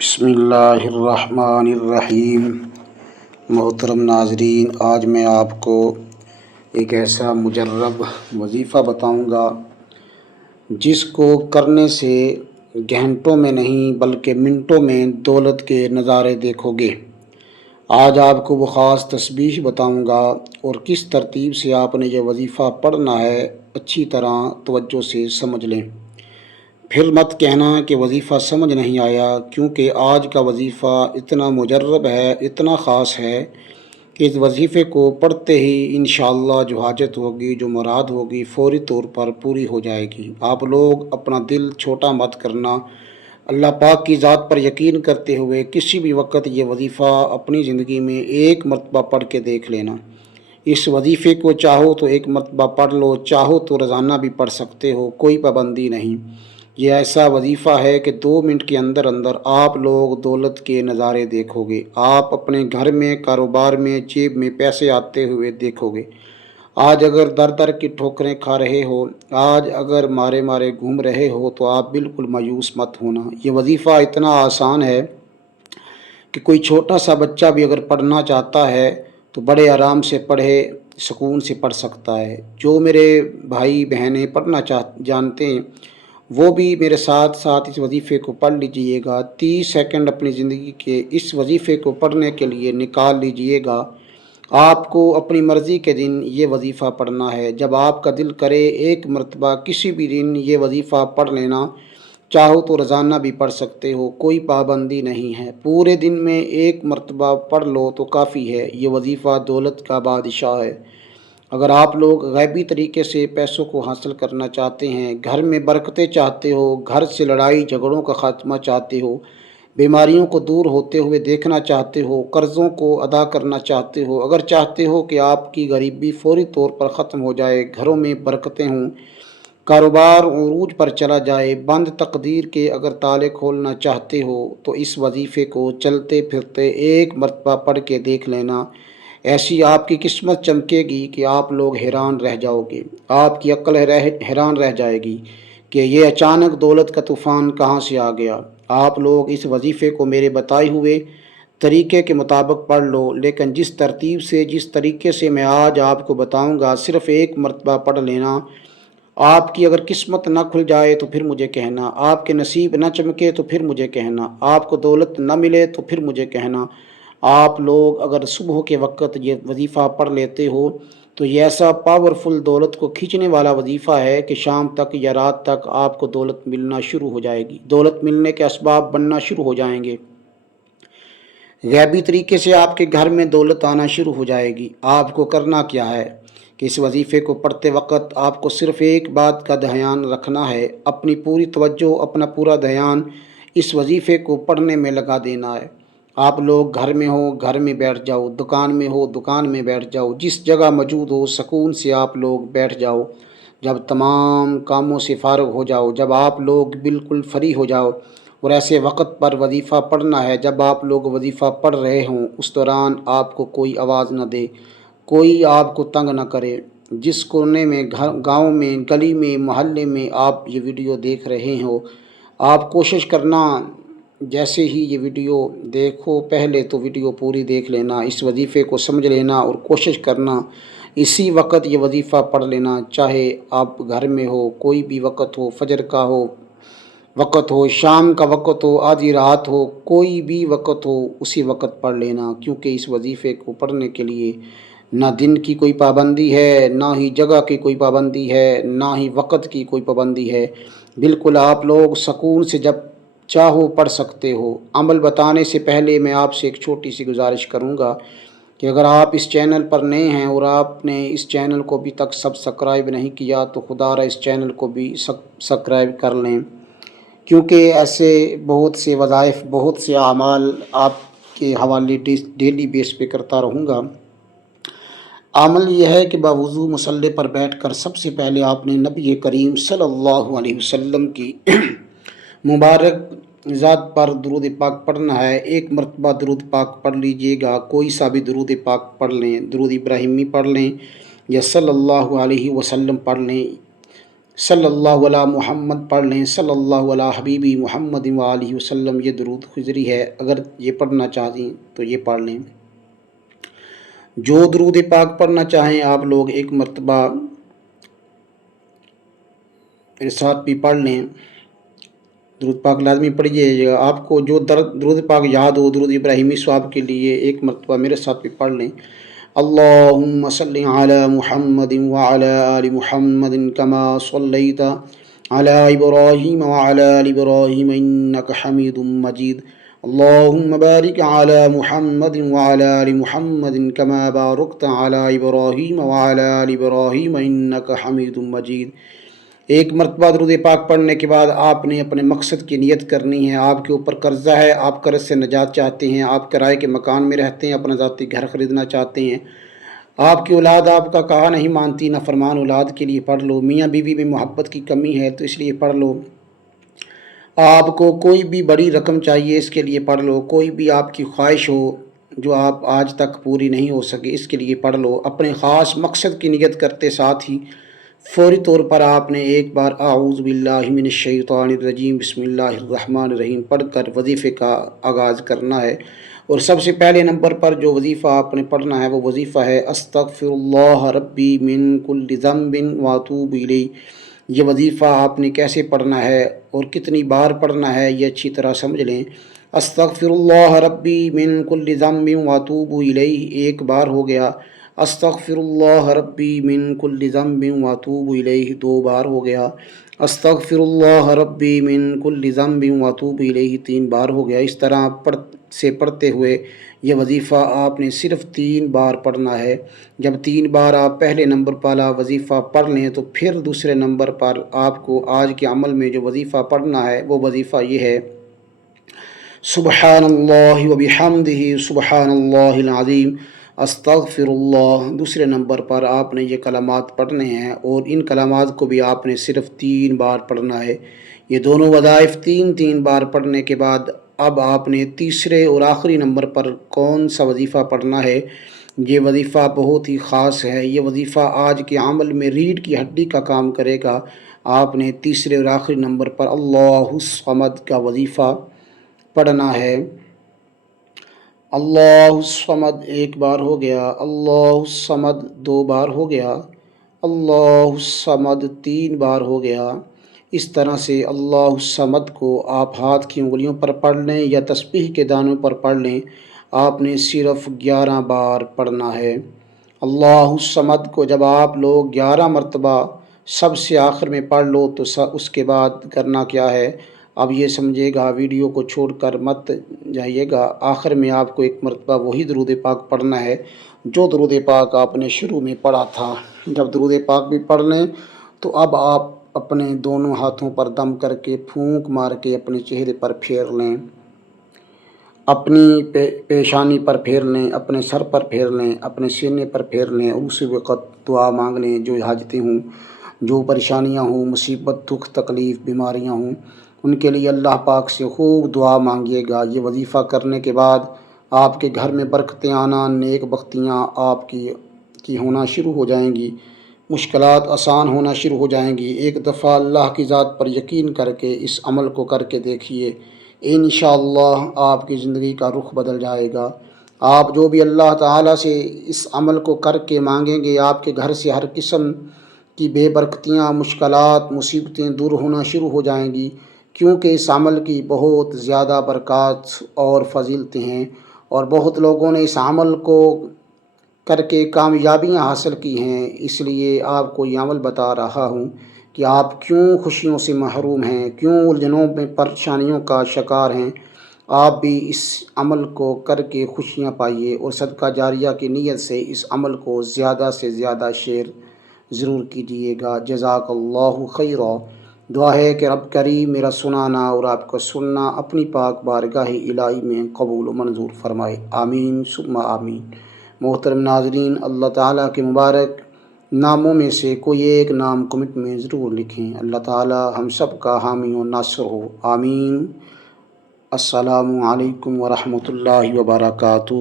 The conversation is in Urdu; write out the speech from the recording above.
بسم اللہ الرحمن الرحیم۔ محترم ناظرین، آج میں آپ کو ایک ایسا مجرب وظیفہ بتاؤں گا جس کو کرنے سے گھنٹوں میں نہیں بلکہ منٹوں میں دولت کے نظارے دیکھو گے۔ آج آپ کو وہ خاص تسبیح بتاؤں گا اور کس ترتیب سے آپ نے یہ وظیفہ پڑھنا ہے، اچھی طرح توجہ سے سمجھ لیں۔ پھر مت کہنا کہ وظیفہ سمجھ نہیں آیا، کیونکہ آج کا وظیفہ اتنا مجرب ہے، اتنا خاص ہے کہ اس وظیفے کو پڑھتے ہی انشاءاللہ جو حاجت ہوگی، جو مراد ہوگی، فوری طور پر پوری ہو جائے گی۔ آپ لوگ اپنا دل چھوٹا مت کرنا، اللہ پاک کی ذات پر یقین کرتے ہوئے کسی بھی وقت یہ وظیفہ اپنی زندگی میں ایک مرتبہ پڑھ کے دیکھ لینا۔ اس وظیفے کو چاہو تو ایک مرتبہ پڑھ لو، چاہو تو روزانہ بھی پڑھ سکتے ہو، کوئی پابندی نہیں۔ یہ ایسا وظیفہ ہے کہ 2 منٹ کے اندر اندر آپ لوگ دولت کے نظارے دیکھو گے۔ آپ اپنے گھر میں، کاروبار میں، جیب میں پیسے آتے ہوئے دیکھو گے۔ آج اگر در در کی ٹھوکریں کھا رہے ہو، آج اگر مارے مارے گھوم رہے ہو، تو آپ بالکل مایوس مت ہونا۔ یہ وظیفہ اتنا آسان ہے کہ کوئی چھوٹا سا بچہ بھی اگر پڑھنا چاہتا ہے تو بڑے آرام سے پڑھے، سکون سے پڑھ سکتا ہے۔ جو میرے بھائی بہنیں پڑھنا جانتے ہیں وہ بھی میرے ساتھ ساتھ اس وظیفے کو پڑھ لیجئے گا۔ 30 سیکنڈ اپنی زندگی کے اس وظیفے کو پڑھنے کے لیے نکال لیجئے گا۔ آپ کو اپنی مرضی کے دن یہ وظیفہ پڑھنا ہے۔ جب آپ کا دل کرے ایک مرتبہ کسی بھی دن یہ وظیفہ پڑھ لینا، چاہو تو روزانہ بھی پڑھ سکتے ہو، کوئی پابندی نہیں ہے۔ پورے دن میں ایک مرتبہ پڑھ لو تو کافی ہے۔ یہ وظیفہ دولت کا بادشاہ ہے۔ اگر آپ لوگ غیبی طریقے سے پیسوں کو حاصل کرنا چاہتے ہیں، گھر میں برکتیں چاہتے ہو، گھر سے لڑائی جھگڑوں کا خاتمہ چاہتے ہو، بیماریوں کو دور ہوتے ہوئے دیکھنا چاہتے ہو، قرضوں کو ادا کرنا چاہتے ہو، اگر چاہتے ہو کہ آپ کی غریبی فوری طور پر ختم ہو جائے، گھروں میں برکتیں ہوں، کاروبار عروج پر چلا جائے، بند تقدیر کے اگر تالے کھولنا چاہتے ہو، تو اس وظیفے کو چلتے پھرتے ایک مرتبہ پڑھ کے دیکھ لینا۔ ایسی آپ کی قسمت چمکے گی کہ آپ لوگ حیران رہ جاؤ گے۔ آپ کی عقل حیران رہ جائے گی کہ یہ اچانک دولت کا طوفان کہاں سے آ گیا۔ آپ لوگ اس وظیفے کو میرے بتائے ہوئے طریقے کے مطابق پڑھ لو، لیکن جس ترتیب سے، جس طریقے سے میں آج آپ کو بتاؤں گا، صرف ایک مرتبہ پڑھ لینا۔ آپ کی اگر قسمت نہ کھل جائے تو پھر مجھے کہنا، آپ کے نصیب نہ چمکے تو پھر مجھے کہنا، آپ کو دولت نہ ملے تو پھر مجھے کہنا۔ آپ لوگ اگر صبح کے وقت یہ وظیفہ پڑھ لیتے ہو تو یہ ایسا پاورفل دولت کو کھینچنے والا وظیفہ ہے کہ شام تک یا رات تک آپ کو دولت ملنا شروع ہو جائے گی، دولت ملنے کے اسباب بننا شروع ہو جائیں گے، غیبی طریقے سے آپ کے گھر میں دولت آنا شروع ہو جائے گی۔ آپ کو کرنا کیا ہے کہ اس وظیفے کو پڑھتے وقت آپ کو صرف ایک بات کا دھیان رکھنا ہے، اپنی پوری توجہ، اپنا پورا دھیان اس وظیفے کو پڑھنے میں لگا دینا ہے۔ آپ لوگ گھر میں ہو، گھر میں بیٹھ جاؤ، دکان میں ہو، دکان میں بیٹھ جاؤ، جس جگہ موجود ہو سکون سے آپ لوگ بیٹھ جاؤ۔ جب تمام کاموں سے فارغ ہو جاؤ، جب آپ لوگ بالکل فری ہو جاؤ اور ایسے وقت پر وظیفہ پڑھنا ہے جب آپ لوگ وظیفہ پڑھ رہے ہوں، اس دوران آپ کو کوئی آواز نہ دے، کوئی آپ کو تنگ نہ کرے۔ جس کونے میں، گاؤں میں، گلی میں، محلے میں آپ یہ ویڈیو دیکھ رہے ہو، آپ کوشش کرنا جیسے ہی یہ ویڈیو دیکھو، پہلے تو ویڈیو پوری دیکھ لینا، اس وظیفے کو سمجھ لینا اور کوشش کرنا اسی وقت یہ وظیفہ پڑھ لینا، چاہے آپ گھر میں ہو، کوئی بھی وقت ہو، فجر کا ہو وقت ہو، شام کا وقت ہو، آدھی رات ہو، کوئی بھی وقت ہو، اسی وقت پڑھ لینا، کیونکہ اس وظیفے کو پڑھنے کے لیے نہ دن کی کوئی پابندی ہے، نہ ہی جگہ کی کوئی پابندی ہے، نہ ہی وقت کی کوئی پابندی ہے۔ بالکل آپ لوگ سکون سے جب چاہو پڑھ سکتے ہو۔ عمل بتانے سے پہلے میں آپ سے ایک چھوٹی سی گزارش کروں گا کہ اگر آپ اس چینل پر نئے ہیں اور آپ نے اس چینل کو ابھی تک سبسکرائب نہیں کیا تو خدا را اس چینل کو بھی سبسکرائب کر لیں، کیونکہ ایسے بہت سے وظائف، بہت سے اعمال آپ کے حوالے ڈیلی بیس پہ کرتا رہوں گا۔ عمل یہ ہے کہ باوضو مصلی پر بیٹھ کر سب سے پہلے آپ نے نبی کریم صلی اللہ علیہ وسلم کی مبارک ذات پر درود پاک پڑھنا ہے۔ ایک مرتبہ درود پاک پڑھ لیجئے گا، کوئی سا بھی درود پاک پڑھ لیں، درود ابراہیمی پڑھ لیں یا صلی اللہ علیہ وسلم پڑھ لیں۔ صلی اللہ علی محمد پڑھ لیں، صلی اللہ علی حبیبی محمد وآلہ وسلم، یہ درود خضری ہے۔ اگر یہ پڑھنا چاہیں تو یہ پڑھ لیں۔ جو درود پاک پڑھنا چاہیں آپ لوگ ایک مرتبہ میرے ساتھ بھی پڑھ لیں، درود پاک لازمی پڑھیے گا۔ آپ کو جو درود پاک یاد ہو درود ابراہیمی ثواب کے لیے ایک مرتبہ میرے ساتھ بھی پڑھ لیں۔ اللہم صلی علی محمد وعلی آل محمد کما صلیت علی ابراہیم وعلی آل ابراہیم انک حمید مجید۔ اللہم بارک علی محمد وعلی آل محمد کما بارکت علی ابراہیم وعلی آل ابراہیم انک حمید مجید۔ ایک مرتبہ درود پاک پڑھنے کے بعد آپ نے اپنے مقصد کی نیت کرنی ہے۔ آپ کے اوپر قرضہ ہے، آپ قرض سے نجات چاہتے ہیں، آپ کرائے کے مکان میں رہتے ہیں، اپنا ذاتی گھر خریدنا چاہتے ہیں، آپ کی اولاد آپ کا کہا نہیں مانتی، نافرمان اولاد کے لیے پڑھ لو، میاں بیوی میں محبت کی کمی ہے تو اس لیے پڑھ لو، آپ کو کوئی بھی بڑی رقم چاہیے اس کے لیے پڑھ لو، کوئی بھی آپ کی خواہش ہو جو آپ آج تک پوری نہیں ہو سکی اس کے لیے پڑھ لو۔ اپنے خاص مقصد کی نیت کرتے ساتھ ہی فوری طور پر آپ نے ایک بار اعوذ باللہ من الشیطان الرجیم بسم اللہ الرحمن الرحیم پڑھ کر وظیفے کا آغاز کرنا ہے۔ اور سب سے پہلے نمبر پر جو وظیفہ آپ نے پڑھنا ہے وہ وظیفہ ہے استغفر اللہ ربی من کل ذنب واتوب الیہ۔ یہ وظیفہ آپ نے کیسے پڑھنا ہے اور کتنی بار پڑھنا ہے یہ اچھی طرح سمجھ لیں۔ استغفر اللہ ربی من کل ذنب واتوب الیہ ایک بار ہو گیا، استغفر اللہ ربی من کل ذنب واتوب الیہ دو بار ہو گیا، استغفر اللہ ربی من کل ذنب واتوب الیہ تین بار ہو گیا۔ اس طرح پڑھتے ہوئے یہ وظیفہ آپ نے صرف 3 بار پڑھنا ہے۔ جب 3 بار آپ پہلے نمبر والا وظیفہ پڑھ لیں تو پھر دوسرے نمبر پر آپ کو آج کے عمل میں جو وظیفہ پڑھنا ہے وہ وظیفہ یہ ہے، سبحان اللہ وبحمدہ سبحان اللہ العظیم استغفر اللہ۔ دوسرے نمبر پر آپ نے یہ کلمات پڑھنے ہیں اور ان کلمات کو بھی آپ نے صرف 3 بار پڑھنا ہے۔ یہ دونوں وظائف 3 بار پڑھنے کے بعد اب آپ نے تیسرے اور آخری نمبر پر کون سا وظیفہ پڑھنا ہے۔ یہ وظیفہ بہت ہی خاص ہے، یہ وظیفہ آج کے عمل میں ریڑھ کی ہڈی کا کام کرے گا۔ آپ نے تیسرے اور آخری نمبر پر اللہ الصمد کا وظیفہ پڑھنا ہے۔ اللہ الصمد ایک بار ہو گیا، اللہ الصمد 2 بار ہو گیا، اللہ الصمد 3 بار ہو گیا۔ اس طرح سے اللہ الصمد کو آپ ہاتھ کی انگلیوں پر پڑھ لیں یا تسبیح کے دانوں پر پڑھ لیں، آپ نے صرف 11 بار پڑھنا ہے۔ اللہ الصمد کو جب آپ لوگ 11 مرتبہ سب سے آخر میں پڑھ لو تو اس کے بعد کرنا کیا ہے، اب یہ سمجھے گا، ویڈیو کو چھوڑ کر مت جائیے گا۔ آخر میں آپ کو ایک مرتبہ وہی درود پاک پڑھنا ہے جو درود پاک آپ نے شروع میں پڑھا تھا۔ جب درود پاک بھی پڑھ لیں تو اب آپ اپنے دونوں ہاتھوں پر دم کر کے پھونک مار کے اپنے چہرے پر پھیر لیں، اپنی پیشانی پر پھیر لیں، اپنے سر پر پھیر لیں، اپنے سینے پر پھیر لیں اور اسی وقت دعا مانگ لیں۔ جو حاجتیں ہوں، جو پریشانیاں ہوں، مصیبت، دکھ، تکلیف، بیماریاں ہوں، ان کے لیے اللہ پاک سے خوب دعا مانگیے گا۔ یہ وظیفہ کرنے کے بعد آپ کے گھر میں برکتیں آنا، نیک بختیاں آپ کی ہونا شروع ہو جائیں گی، مشکلات آسان ہونا شروع ہو جائیں گی۔ ایک دفعہ اللہ کی ذات پر یقین کر کے اس عمل کو کر کے دیکھیے، انشاءاللہ آپ کی زندگی کا رخ بدل جائے گا۔ آپ جو بھی اللہ تعالیٰ سے اس عمل کو کر کے مانگیں گے، آپ کے گھر سے ہر قسم کی بے برکتیاں، مشکلات، مصیبتیں دور ہونا شروع ہو جائیں گی، کیونکہ اس عمل کی بہت زیادہ برکات اور فضیلتیں ہیں اور بہت لوگوں نے اس عمل کو کر کے کامیابیاں حاصل کی ہیں۔ اس لیے آپ کو یہ عمل بتا رہا ہوں کہ آپ کیوں خوشیوں سے محروم ہیں، کیوں الجھنوں میں پریشانیوں کا شکار ہیں۔ آپ بھی اس عمل کو کر کے خوشیاں پائیے اور صدقہ جاریہ کی نیت سے اس عمل کو زیادہ سے زیادہ شیئر ضرور کیجیے گا۔ جزاک اللہ خیرا۔ دعا ہے کہ رب کریم میرا سنانا اور آپ کا سننا اپنی پاک بارگاہ الہی میں قبول و منظور فرمائے، آمین ثم آمین۔ محترم ناظرین، اللہ تعالیٰ کے مبارک ناموں میں سے کوئی ایک نام کمنٹ میں ضرور لکھیں۔ اللہ تعالیٰ ہم سب کا حامی و ناصر ہو، آمین۔ السلام علیکم ورحمۃ اللہ وبرکاتہ۔